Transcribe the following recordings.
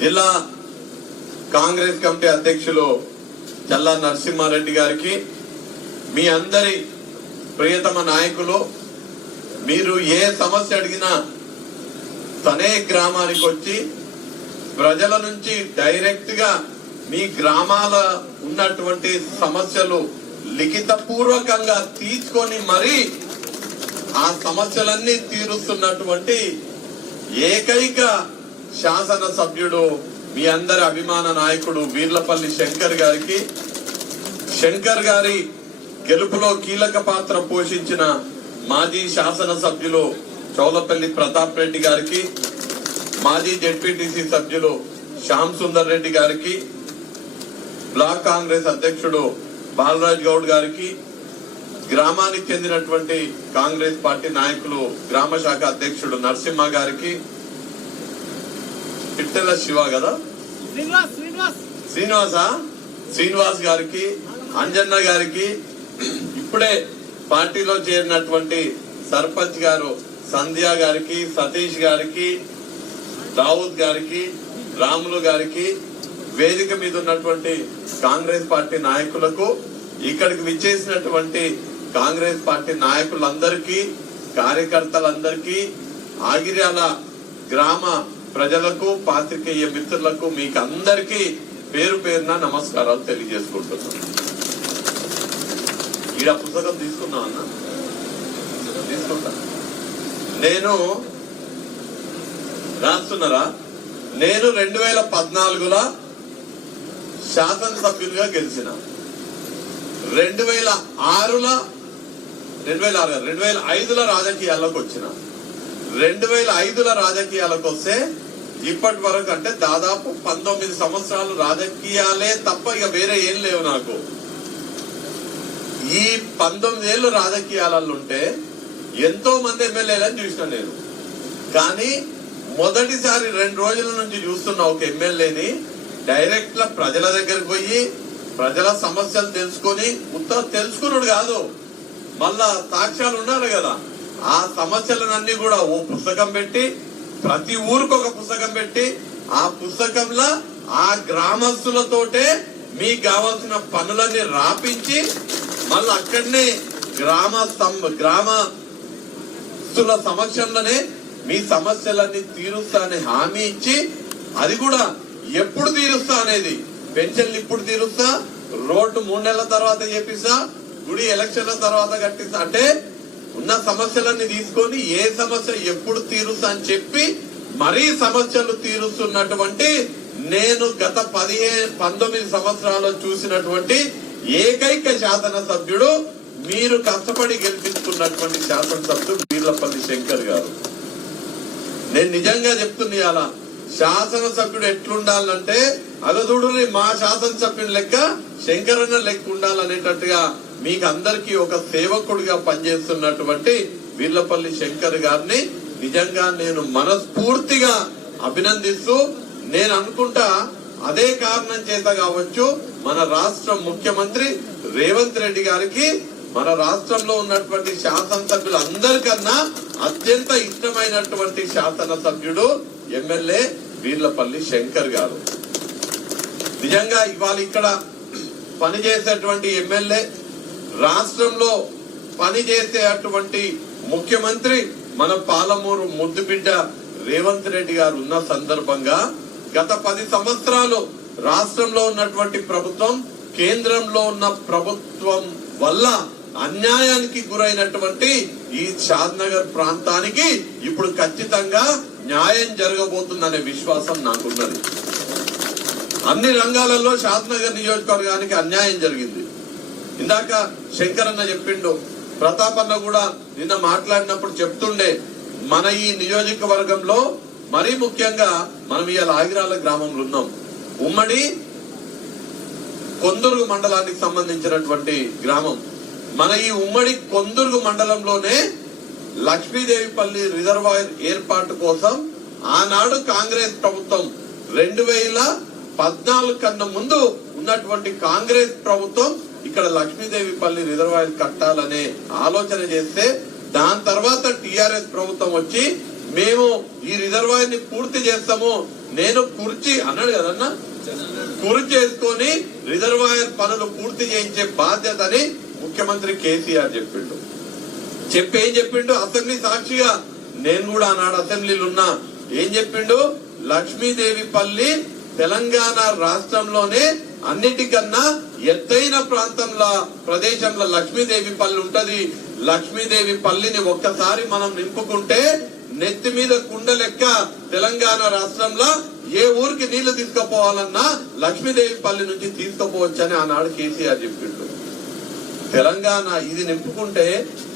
జిల్లా కాంగ్రెస్ కమిటీ అధ్యక్షులు చల్లా నరసింహారెడ్డి గారికి, మీ అందరి ప్రియతమ నాయకులు, మీరు ఏ సమస్య అడిగినా తనే గ్రామానికి వచ్చి ప్రజల నుంచి డైరెక్ట్ గా మీ గ్రామాల ఉన్నటువంటి సమస్యలు లిఖిత పూర్వకంగా తీసుకొని మరీ ఆ సమస్యలన్నీ తీరుస్తున్నటువంటి ఏకైక శాసన సభ్యుడు మీ అందరి అభిమాన నాయకుడు వీర్లపల్లి శంకర్ గారికి, శంకర్ గారి గెలుపులో కీలక పాత్ర పోషించిన మాజీ శాసన సభ్యులు చౌలపల్లి ప్రతాప్ రెడ్డి గారికి, మాజీ జెడ్పీటీసీ సభ్యులు శ్యామ్ సుందర్ రెడ్డి గారికి, బ్లాక్ కాంగ్రెస్ అధ్యక్షుడు బాలరాజ్ గౌడ్ గారికి, గ్రామానికి చెందినటువంటి కాంగ్రెస్ పార్టీ నాయకులు గ్రామ శాఖ అధ్యక్షుడు నరసింహ గారికి, పిట్టెల శివ కదా శ్రీనివాస్ గారికి, అంజన్న గారికి, ఇప్పుడే పార్టీలో చేరినటువంటి సర్పంచ్ గారు సంధ్య గారికి, సతీష్ గారికి, దావుద్ గారికి, రాములు గారికి, వేదిక మీద ఉన్నటువంటి కాంగ్రెస్ పార్టీ నాయకులకు, ఇక్కడికి విచ్చేసినటువంటి కాంగ్రెస్ పార్టీ నాయకులందరికీ, కార్యకర్తలందరికీ, ఆగిర్యాల గ్రామ ప్రజలకు, పాత్రికేయ మిత్రులకు, మీకు అందరికీ పేరు పేరున నమస్కారాలు తెలియజేసుకుంటున్నాను. ఈడ పుస్తకం తీసుకున్నా అన్న, తీసుకుంటా. నేను రాస్తున్నారా, నేను 2014లో శాసనసభ్యులుగా గెలిచిన, 2005లో రాజకీయాల్లోకి వచ్చిన. 2005లో రాజకీయాలకు వస్తే ఇప్పటి వరకు అంటే దాదాపు 19 సంవత్సరాలు రాజకీయాలే తప్ప ఇక వేరే ఏం లేవు నాకు. ఈ 19 ఏళ్ళు రాజకీయాలలో ఉంటే ఎంతో మంది ఎమ్మెల్యేలను చూసిన నేను, కానీ మొదటిసారి 2 రోజుల నుంచి చూస్తున్న ఒక ఎమ్మెల్యేని డైరెక్ట్ గా ప్రజల దగ్గరికి పోయి ప్రజల సమస్యలు తెలుసుకొని, ఉత్తరం తెలుసుకున్నాడు కాదు, మళ్ళా సాక్ష్యాలు ఉండాలి కదా, ఆ సమస్యలన్నీ కూడా ఓ పుస్తకం పెట్టి, ప్రతి ఊరికి ఒక పుస్తకం పెట్టి, ఆ పుస్తకంలో ఆ గ్రామస్తులతోటే మీకు కావాల్సిన పనులన్నీ రాపించి మళ్ళీ అక్కడనే గ్రామస్తుల సమక్షంలోనే మీ సమస్యలన్నీ తీరుస్తా అనే హామీ ఇచ్చి, అది కూడా ఎప్పుడు తీరుస్తా అనేది, పెన్షన్లు ఇప్పుడు తీరుస్తా, రోడ్డు 3 నెలల తర్వాత చేపిస్తా, గుడి ఎలక్షన్ల తర్వాత కట్టిస్తా, అంటే ఉన్న సమస్యలన్నీ తీసుకొని ఏ సమస్య ఎప్పుడు తీరుస్తా అని చెప్పి మరీ సమస్యలు తీరుస్తున్నటువంటి నేను గత 19 సంవత్సరాల్లో చూసినటువంటి ఏకైక శాసనసభ్యుడు, మీరు కష్టపడి గెలిపించుకున్నటువంటి శాసనసభ్యుడు వీర్లపల్లి శంకర్ గారు. నేను నిజంగా చెప్తున్నా, అలా శాసనసభ్యుడు ఎట్లుండాలంటే అగదుడు మా శాసనసభ్యుని లెక్క శంకరన్న లెక్క ఉండాలనేటట్టుగా మీకు అందరికీ ఒక సేవకుడిగా పనిచేస్తున్నటువంటి వీర్లపల్లి శంకర్ గారిని నిజంగా నేను మనస్ఫూర్తిగా అభినందిస్తూ, నేను అనుకుంటా అదే కారణం చేత కావచ్చు మన రాష్ట్ర ముఖ్యమంత్రి రేవంత్ రెడ్డి గారికి మన రాష్ట్రంలో ఉన్నటువంటి శాసనసభ్యులందరికన్నా అత్యంత ఇష్టమైనటువంటి శాసనసభ్యుడు ఎమ్మెల్యే వీర్లపల్లి శంకర్ గారు. నిజంగా ఇవాళ ఇక్కడ పనిచేసేటువంటి ఎమ్మెల్యే, రాష్ట్రంలో పనిచేసేటువంటి ముఖ్యమంత్రి మన పాలమూరు ముద్దుబిడ్డ రేవంత్ రెడ్డి గారు ఉన్న సందర్భంగా గత 10 సంవత్సరాలు రాష్ట్రంలో ఉన్నటువంటి ప్రభుత్వం, కేంద్రంలో ఉన్న ప్రభుత్వం వల్ల అన్యాయానికి గురైనటువంటి ఈ షాద్నగర్ ప్రాంతానికి ఇప్పుడు ఖచ్చితంగా న్యాయం జరగబోతుందనే విశ్వాసం నాకున్నది. అన్ని రంగాలలో షాద్నగర్ నియోజకవర్గానికి అన్యాయం జరిగింది. ఇందాక శంకరన్న చెప్పిండు, ప్రతాపన్న కూడా నిన్న మాట్లాడినప్పుడు చెప్తుండే, మన ఈ నియోజకవర్గంలో మరీ ముఖ్యంగా మనం ఇవాళ ఆగిరాల గ్రామంలో ఉన్నాం. ఉమ్మడి కొందుర్గు మండలానికి సంబంధించినటువంటి గ్రామం. మన ఈ ఉమ్మడి కొందుర్గు మండలంలోనే లక్ష్మీదేవిపల్లి రిజర్వాయర్ ఏర్పాటు కోసం ఆనాడు కాంగ్రెస్ ప్రభుత్వం 2014 కన్నా ముందు ఉన్నటువంటి కాంగ్రెస్ ప్రభుత్వం ఇక్కడ లక్ష్మీదేవిపల్లి రిజర్వాయర్ కట్టాలనే ఆలోచన చేస్తే, దాని తర్వాత టిఆర్ఎస్ ప్రభుత్వం వచ్చి మేము ఈ రిజర్వాయర్ ని పూర్తి చేస్తాము, నేను కుర్చీ అన్నాడు కదన్నా, కుర్చీ చేసుకొని రిజర్వాయర్ పనులు పూర్తి చేయించే బాధ్యతని ముఖ్యమంత్రి కేసీఆర్ చెప్పిండు. ఏం చెప్పిండు అసెంబ్లీ సాక్షిగా, నేను కూడా ఆనాడు అసెంబ్లీలో ఉన్నా. ఏం చెప్పిండు, లక్ష్మీదేవిపల్లి తెలంగాణ రాష్ట్రంలోనే అన్నిటికన్నా ఎత్తైన ప్రదేశంలో లక్ష్మీదేవిపల్లి ఉంటది. లక్ష్మీదేవిపల్లిని ఒక్కసారి మనం నింపుకుంటే నెత్తి మీద కుండ లెక్క తెలంగాణ రాష్ట్రంలో ఏ ఊరికి నీళ్లు తీసుకుపోవాలన్నా లక్ష్మీదేవిపల్లి నుంచి తీసుకుపోవచ్చని ఆనాడు కేసీఆర్ చెప్పిండు. తెలంగాణ ఇది నింపుకుంటే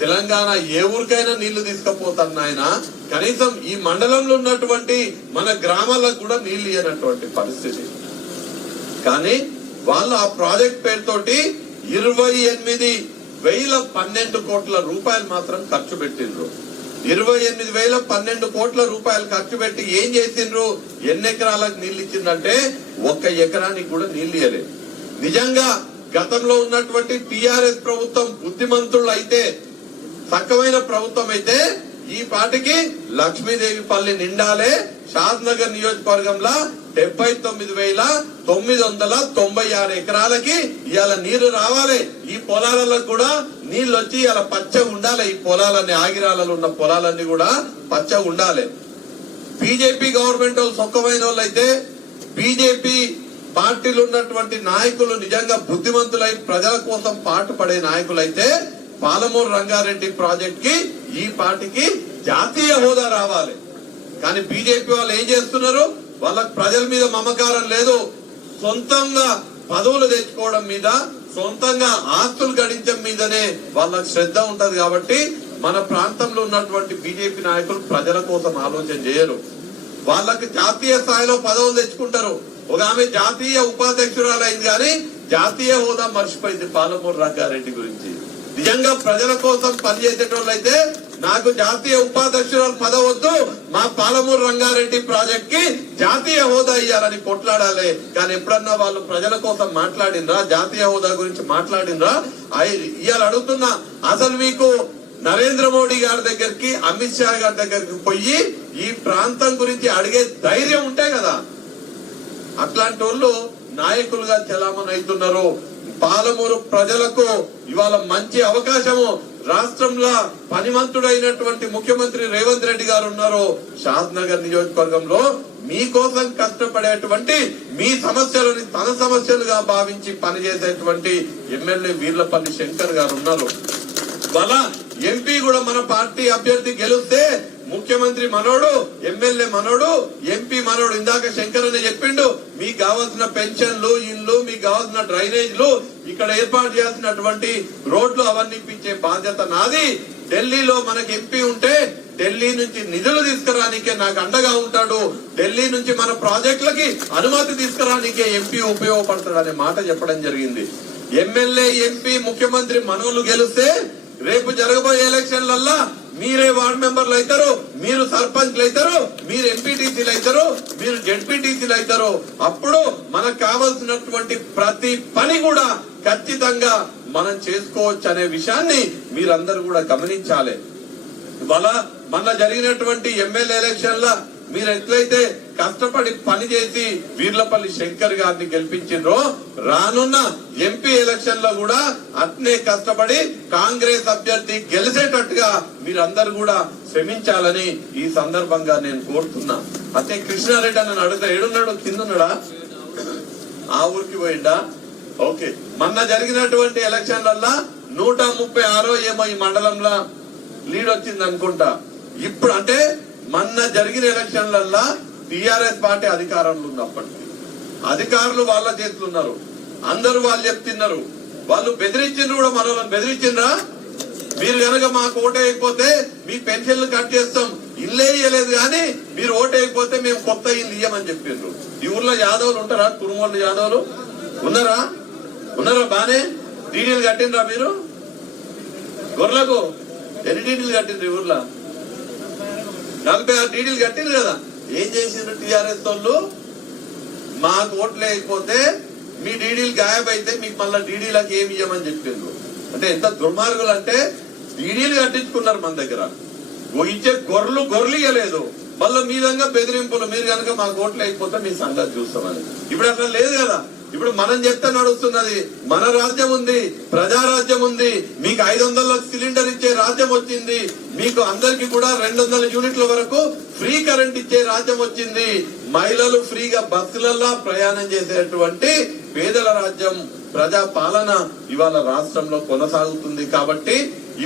తెలంగాణ ఏ ఊరికైనా నీళ్లు తీసుకుపోతాను ఆయన, కనీసం ఈ మండలంలో ఉన్నటువంటి మన గ్రామాలకు కూడా నీళ్లు ఇవ్వనటువంటి పరిస్థితి. కానీ వాళ్ళు ఆ ప్రాజెక్ట్ పేరుతోటి 28,012 కోట్ల రూపాయలు మాత్రం ఖర్చు పెట్టిండ్రు. 28,012 కోట్ల రూపాయలు ఖర్చు పెట్టి ఏం చేసిండ్రు, ఎన్ని ఎకరాలకు నీళ్లు ఇచ్చిందంటే 1 ఎకరానికి కూడా నీళ్లు ఇవ్వలేదు. నిజంగా గతంలో ఉన్నటువంటి టిఆర్ఎస్ ప్రభుత్వం బుద్ధిమంతులు అయితే, చక్కమైన ప్రభుత్వం అయితే ఈ పాటికి లక్ష్మీదేవిపల్లి నిండాలే. షాద్నగర్ నియోజకవర్గంలో 79,996 ఎకరాలకి ఇవాళ నీరు రావాలి. ఈ పొలాలలో కూడా నీళ్ళు వచ్చి ఇవాళ పచ్చగా ఉండాలి. ఈ పొలాలన్నీ ఆగిరాలలో ఉన్న పొలాలన్నీ కూడా పచ్చగా ఉండాలి. బీజేపీ గవర్నమెంట్ సొక్కమైన వాళ్ళు అయితే, బీజేపీ పార్టీలు ఉన్నటువంటి నాయకులు నిజంగా బుద్ధిమంతులై ప్రజల కోసం పాటుపడే నాయకులైతే పాలమూరు రంగారెడ్డి ప్రాజెక్ట్ కి ఈ పార్టీకి జాతీయ హోదా రావాలి. కానీ బీజేపీ వాళ్ళు ఏం చేస్తున్నారు, వాళ్ళకి ప్రజల మీద మమకారం లేదు. సొంతంగా పదవులు తెచ్చుకోవడం మీద, సొంతంగా ఆస్తులు గడించడం మీదనే వాళ్ళకి శ్రద్ధ ఉంటది. కాబట్టి మన ప్రాంతంలో ఉన్నటువంటి బీజేపీ నాయకులు ప్రజల కోసం ఆలోచన చేయరు. వాళ్ళకి జాతీయ స్థాయిలో పదవులు తెచ్చుకుంటారు. ఒక ఆమె జాతీయ ఉపాధ్యక్షురాలు అయింది కానీ జాతీయ హోదా మర్చిపోయింది పాలమూరు రంగారెడ్డి గురించి. నిజంగా ప్రజల కోసం పనిచేసేటోళ్ళైతే నాకు జాతీయ ఉపాధ్యక్షురాలు పదవద్దు, మా పాలమూరు రంగారెడ్డి ప్రాజెక్ట్ కి జాతీయ హోదా ఇయ్యాలని కొట్లాడాలి. కానీ ఎప్పుడన్నా వాళ్ళు ప్రజల కోసం మాట్లాడినరా, జాతీయ హోదా గురించి మాట్లాడినరా? ఇవాళ అడుగుతున్నా, అసలు మీకు నరేంద్ర మోడీ గారి దగ్గరికి, అమిత్ షా గారి దగ్గరికి పోయి ఈ ప్రాంతం గురించి అడిగే ధైర్యం ఉంటే కదా. అట్లాంటి వాళ్ళు నాయకులుగా చలామణి అవుతున్నారు. పాలమూరు ప్రజలకు ఇవాళ మంచి అవకాశము. రాష్ట్రంలో పనిమంతుడైనటువంటి ముఖ్యమంత్రి రేవంత్ రెడ్డి గారు ఉన్నారు. షాద్నగర్ నియోజకవర్గంలో మీకోసం కష్టపడేటువంటి, మీ సమస్యలని తన సమస్యలుగా భావించి పనిచేసేటువంటి ఎమ్మెల్యే వీర్లపల్లి శంకర్ గారు ఉన్నారు. వాళ్ళ ఎంపీ కూడా మన పార్టీ అభ్యర్థి గెలిస్తే ముఖ్యమంత్రి మనోడు, ఎమ్మెల్యే మనోడు, ఎంపీ మనోడు. ఇందాక శంకర్ అని చెప్పిండు, మీకు కావాల్సిన పెన్షన్లు, ఇల్లు, మీకు కావాల్సిన డ్రైనేజ్లు, ఇక్కడ ఏర్పాటు చేయాల్సినటువంటి రోడ్లు అవన్నీ ఇప్పించే బాధ్యత నాది. ఢిల్లీలో మనకి ఎంపీ ఉంటే ఢిల్లీ నుంచి నిధులు తీసుకురానికే నాకు అండగా ఉంటాడు. ఢిల్లీ నుంచి మన ప్రాజెక్టులకి అనుమతి తీసుకురానికే ఎంపీ ఉపయోగపడతాడు అనే మాట చెప్పడం జరిగింది. ఎమ్మెల్యే, ఎంపీ, ముఖ్యమంత్రి మనోళ్ళు గెలిస్తే రేపు జరగబోయే ఎలక్షన్లల్లా మీరే వార్డు మెంబర్లు అవుతారు, మీరు సర్పంచ్లు అవుతారు, మీరు ఎంపీటీసీలు అవుతారు, మీరు జెడ్పీటీసీలు అవుతారు. అప్పుడు మనకు కావాల్సినటువంటి ప్రతి పని కూడా ఖచ్చితంగా మనం చేసుకోవచ్చు అనే విషయాన్ని మీరందరూ కూడా గమనించాలి. ఇవాళ మొన్న జరిగినటువంటి ఎమ్మెల్యే ఎలక్షన్ల మీరు ఎట్లయితే కష్టపడి పనిచేసి వీర్లపల్లి శంకర్ గారిని గెలిపించిండ్రో, రానున్న ఎంపీ ఎలక్షన్ లో కూడా అట్నే కష్టపడి కాంగ్రెస్ అభ్యర్థి గెలిచేటట్టుగా మీరందరూ కూడా శ్రమించాలని ఈ సందర్భంగా నేను కోరుతున్నా. అయితే కృష్ణారెడ్డి అని అడుగుతా, ఏడున్నాడు, కిందన్నాడా, ఆ ఊరికి పోయిండా? ఓకే, మొన్న జరిగినటువంటి ఎలక్షన్లల్లా 136 ఏమో ఈ మండలంలో లీడ్ వచ్చింది అనుకుంటా. ఇప్పుడు అంటే మొన్న జరిగిన ఎలక్షన్లల్లా టిఆర్ఎస్ పార్టీ అధికారంలో ఉన్నప్పటికీ అధికారులు వాళ్ళ చేతులు ఉన్నారు. అందరూ వాళ్ళు చెప్తున్నారు, వాళ్ళు బెదిరించిండ్రు కూడా. మనోళ్ళని బెదిరించిండ్రా, మీరు కనుక మాకు ఓటేయకపోతే మీ పెన్షన్లు కట్ చేస్తాం, ఇల్లే ఇయ్యలేదు కానీ మీరు ఓటేయకపోతే మేము కొత్త ఇల్లు ఇయ్యమని చెప్పిండ్రు. ఈ ఊర్లో యాదవులు ఉంటారా? కురుమోళ్ళు యాదవులు ఉన్నారా? బానే డీడీలు కట్టిండ్రా మీరు? గొర్రెలకు ఎన్ని డీడీలు కట్టిండ్రు ఈ ఊర్లో? 46 డీడీలు కట్టిండ్రు కదా. ఏం చేసిండ్రు టిఆర్ఎస్ వాళ్ళు? మాకు ఓట్లు లేకపోతే మీ డీడీలు గాయబైతే మీకు మళ్ళీ డీడీలకు ఏమి ఇయ్యమని చెప్పిండ్రు. అంటే ఎంత దుర్మార్గులు అంటే డీడీలు కట్టించుకున్నారు మన దగ్గర. ఇచ్చే గొర్రెలు ఇయ్యలేదు, మళ్ళీ మీ విధంగా బెదిరింపులు, మీరు కనుక మాకు ఓట్లు అయిపోతే మీ సంగతి చూస్తామని. ఇప్పుడు అట్లా లేదు కదా. ఇప్పుడు మనం చెప్తే నడుస్తున్నది. మన రాజ్యం ఉంది, ప్రజారాజ్యం ఉంది. మీకు 500 సిలిండర్ ఇచ్చే రాజ్యం వచ్చింది. మీకు అందరికి కూడా 200 యూనిట్ల వరకు ఫ్రీ కరెంట్ ఇచ్చే రాజ్యం వచ్చింది. మహిళలు ఫ్రీగా బస్సులలో ప్రయాణం చేసేటువంటి పేదల రాజ్యం, ప్రజా పాలన ఇవాళ రాష్ట్రంలో కొనసాగుతుంది. కాబట్టి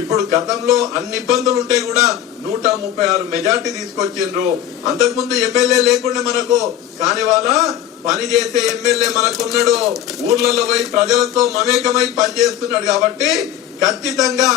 ఇప్పుడు గతంలో అన్ని ఇబ్బందులు ఉంటే కూడా 136 మెజార్టీ తీసుకొచ్చిండ్రు. అంతకుముందు ఎమ్మెల్యే లేకుండా మనకు, కానీ వాళ్ళ పని చేసే ఎమ్మెల్యే మనకున్నాడు. ఊర్లలో పోయి ప్రజలతో మమేకమై పనిచేస్తున్నాడు. కాబట్టి ఖచ్చితంగా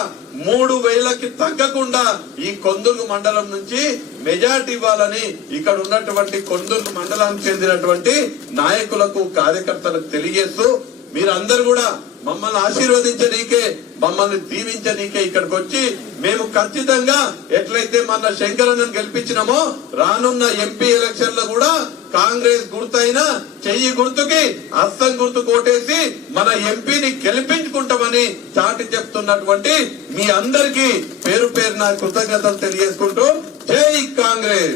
3000కి తగ్గకుండా ఈ కొందుర్గు మండలం నుంచి మెజార్టీ ఇవ్వాలని ఇక్కడ ఉన్నటువంటి కొందుర్గు మండలానికి చెందినటువంటి నాయకులకు, కార్యకర్తలకు తెలియజేస్తూ, మీరందరూ కూడా మమ్మల్ని ఆశీర్వదించనీకే, మమ్మల్ని దీవించనీకే ఇక్కడికి వచ్చి మేము ఖచ్చితంగా ఎట్లయితే మన శంకరన్నను గెలిపించినామో రానున్న ఎంపీ ఎలక్షన్ లో కూడా కాంగ్రెస్ గుర్తైన చెయ్యి గుర్తుకి హస్తం గుర్తు కోటేసి మన ఎంపీని గెలిపించుకుంటామని చాటి చెప్తున్నటువంటి మీ అందరికీ పేరు పేరున కృతజ్ఞతలు తెలియజేసుకుంటూ, జై కాంగ్రెస్,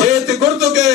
చేతి గుర్తుకే